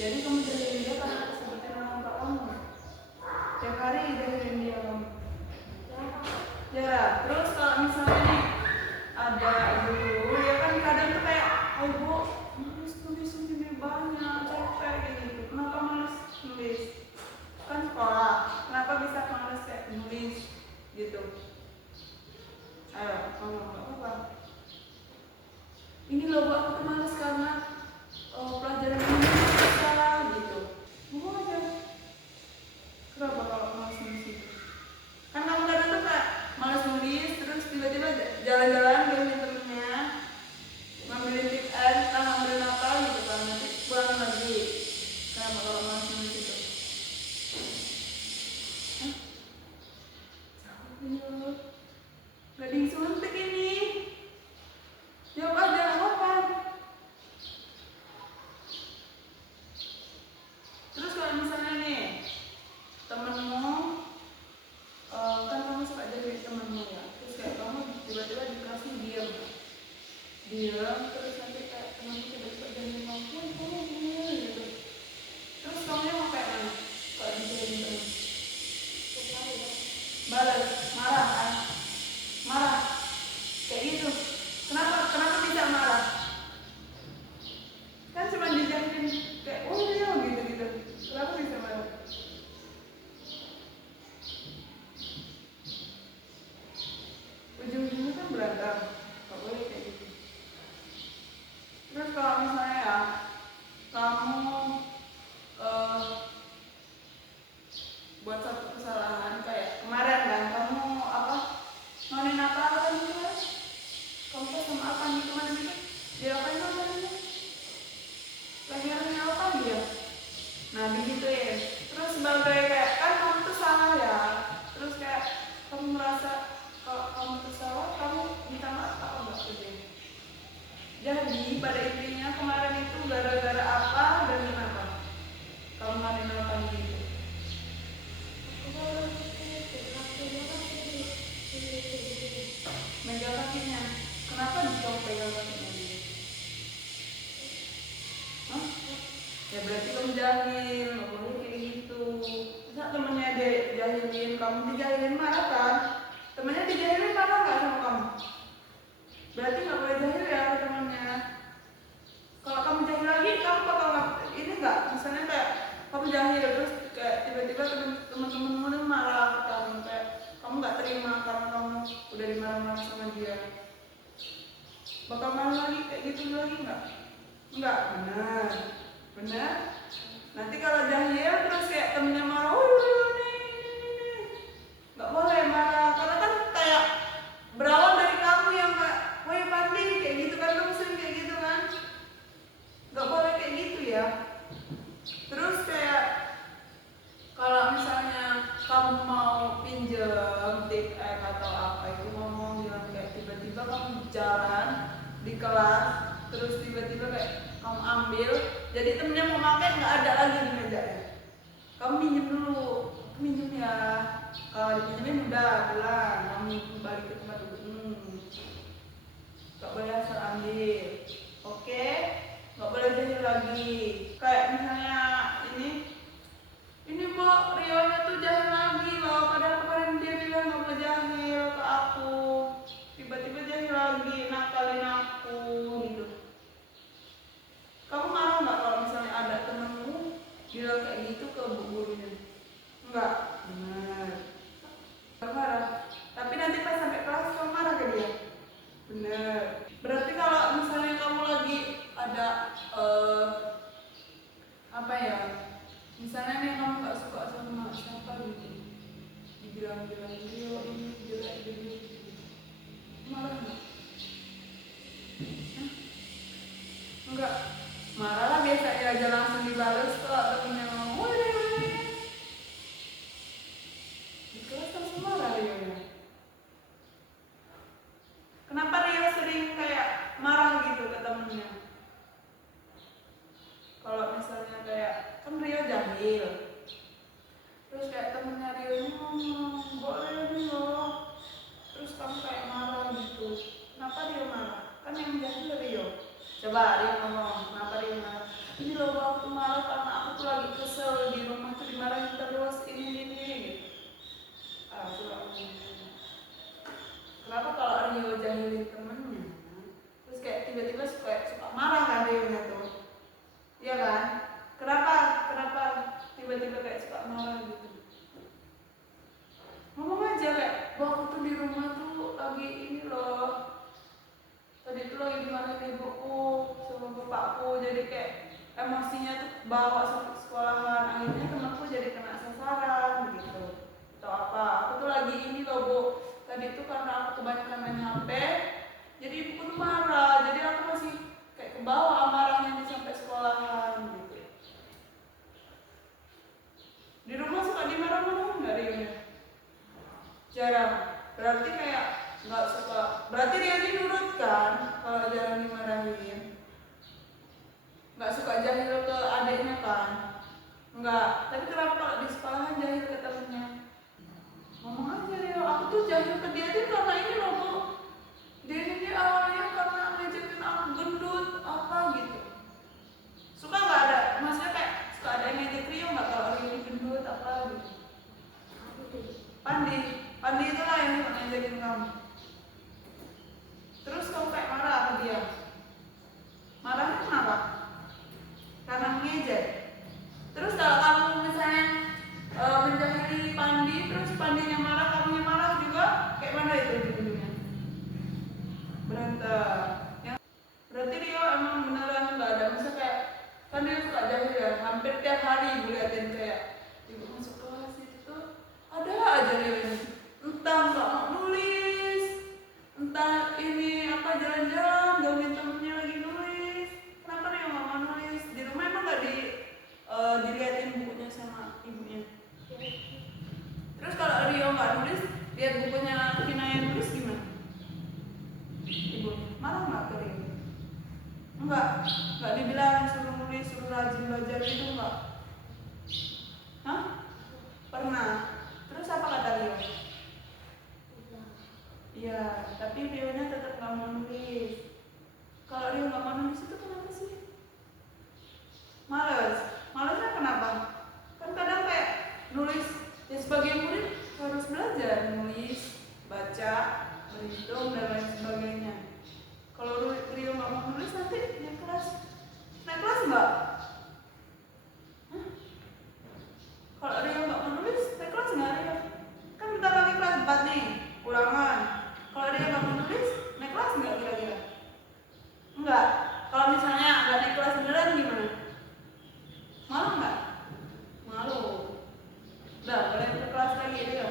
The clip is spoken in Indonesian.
Jadi kamu jahilin dia karena sebutin nama bapak kamu. Tiap hari jahilin dia kamu. Ya, terus kalau misalnya nih ada ibu ya kan kadang tuh kayak, oh ibu nulis ini banyak capek gitu. Kenapa malas nulis? Kan sekolah, kenapa bisa malas kayak nulis gitu? Ayo, ngomong apa? Ini loh bu, aku tuh malas karena pelajaran ini susah gitu. Ngomong aja. Kenapa kalau malas nulis itu? Kan kamu kadang tuh kayak malas nulis, terus tiba-tiba jalan-jalan dengan temennya, ngambilin tip N, ngambilin apa gitu kan, nanti pulang lagi. Kenapa kalau malas nulis itu? Hah? Jawab. Gak disuntik ini. Jawab aja, apa? Terus kalau misalnya nih temenmu kan kamu suka jadi temenmu ya, terus kayak kamu tiba-tiba di kelas diam terus nanti kayak temenmu tiba-tiba jadi kamu gitu, terus kamu mau kayak mana kalau dijadiin temen? Balas marah kan, marah kayak gitu. Kenapa bisa marah? Kan cuma dijahilin kayak oh iya gitu kenapa bisa marah? Ujung-ujungnya kan berantem, gak boleh kayak gitu. Terus kalau misalnya ya kamu buat satu kesalahan kayak kemarin kan kamu apa nonin apa gitu kan, kamu tuh sama apa gitu kemarin gitu diapain namanya lehernya apa dia, nah digituin. Terus sebagai kayak kan kamu tuh salah ya, terus kayak kamu merasa kalau kamu tuh salah, kamu minta maaf apa enggak ke dia. Jadi pada intinya kemarin itu gara-gara apa dan kenapa kamu nonin apa gitu? Megang kakinya. Kenapa dicong pegang kakinya dia? Hah? Ya berarti kamu jahil, nggak boleh kayak gitu. Masa temennya dia jahilin, kamu dijahilin marah kan? Temennya dijahilin marah nggak sama kamu? Berarti nggak boleh jahil ya ke temennya. Kalau kamu jahil lagi, kamu bakal ini nggak? Misalnya kayak kamu jahil terus kayak tiba-tiba teman-temanmu marah kan, kayak kamu nggak terima karena kamu udah dimarah-marah sama dia. Bakal marah lagi kayak gitu lagi nggak? Nggak, benar. Nanti kalau jahil terus kayak temennya marah, nggak boleh marah karena kan kayak berawal dari kamu yang kayak, woi Pandi kayak gitu kan, kamu sering kayak gitu kan? Nggak boleh kayak gitu ya. Terus kayak kalau misalnya kamu mau pinjam tip atau apa itu ngomong bilang kayak tiba-tiba kamu jalan di kelas terus tiba-tiba kayak kamu ambil, jadi temennya mau pakai nggak ada lagi di mejanya, kamu minjem dulu, minjem ya, kalau dipinjemin udah pulang, kamu balik ke tempat duduk, nggak boleh asal ambil, oke? Nggak boleh jahil lagi. Kayak misalnya ini mbak Rionya tuh jahil lagi loh, padahal kemarin dia bilang nggak mau jahil ke aku, tiba-tiba jahil lagi, nakalin aku gitu. Kamu marah nggak kalau misalnya ada temenmu bilang kayak gitu ke bu gurunya? Enggak, benar. Nggak marah, tapi nanti pas sampai kelas kamu marah ke dia? Benar. Berarti kalau misalnya kamu lagi ada apa ya, misalnya nih kamu nggak suka sama siapa gitu, dibilang-bilang dia ini jelek gitu, marah nggak? Enggak, marah lah biasanya aja langsung dibalas kalau temennya ngomong, woi di kelas langsung marah Rio ya. Kenapa Rio sering kayak marah gitu ke temennya? Kalau misalnya kayak kan Rio jahil, terus kayak temennya Rio ini ngomong boleh Rio, terus kamu kayak marah gitu, kenapa Rio marah? Kan yang jahil Rio. Coba Rio ngomong, kenapa Rio marah? Ini loh aku marah karena kenapa kalau Rio jahilin temennya, terus kayak tiba-tiba suka marah kan Rio-nya tuh, iya kan? Kenapa tiba-tiba kayak suka marah gitu? Ngomong aja kayak, "Bang, aku tuh di rumah tuh lagi ini loh, tadi tuh lagi dimarahin ibuku sama bapakku, jadi kayak emosinya tuh bawa sampai sekolahan, akhirnya temanku jadi kena sasaran gitu, atau apa, aku tuh lagi ini loh bu, tadi tuh karena aku kebanyakan main HP, jadi ibuku tuh marah, jadi aku masih kayak kebawa amarahnya sampai sekolahan gitu." Di rumah suka dimarah-marahin nggak Rio? Jarang. Berarti kayak nggak suka. Berarti dia ini nurut kan kalau jarang dimarahin. Nggak suka jahil ke adiknya kan? Nggak. Tapi kenapa kalau di sekolahan jahil ke temennya? Ngomong aja Rio, aku tuh jahil ke dia tuh karena ini loh bu. Dia ini awalnya karena ngejekin aku gendut apa gitu. Suka nggak ada? Maksudnya kayak suka ada yang ngejek Rio nggak kalau Rio ini gendut apa gitu? Pandi itulah yang suka ngejekin kamu. Terus kamu kayak marah ke dia. Marahnya kenapa? Karena mengejek. Terus kalau kamu misalnya menjahili Pandi, terus Pandinya marah, kamunya marah juga, kayak mana itu ujung-ujungnya? Berantem. Berarti Rio emang beneran nggak ada, masa kayak kan dia suka jahil ya, hampir tiap hari ibu liatin kayak ibu masuk kelas itu tuh ada aja Rio ini, entah nggak mau nulis, entah ini apa jalan-jalan gangguin temennya lagi nulis. Kenapa Rio nggak mau nulis? Di rumah emang nggak diliatin bukunya sama ibunya? Terus kalau Rio nggak nulis, lihat bukunya Kinaya nulis gimana? Ibu marah nggak ke Rio? Enggak dibilangin suruh nulis, suruh rajin belajar itu enggak? Hah? Pernah. Terus apa kata Rio? Iya, tapi Rio-nya tetap nggak mau nulis. Kalau Rio nggak mau nulis itu kenapa sih? Males. Malesnya kenapa? Kan kadang kayak nulis, ya sebagai murid harus belajar nulis, baca, berhitung dan lain sebagainya. Kalau Rio nggak mau nulis nanti naik kelas nggak? Hah? Kalau Rio nggak mau nulis naik kelas nggak Rio? Kan bentar lagi kelas 4 nih, ulangan. Kalau Rio nggak mau nulis naik kelas nggak kira-kira? Enggak. Kalau misalnya nggak naik kelas beneran gimana? Malu nggak? Malu. Udah boleh ke kelas lagi Rio.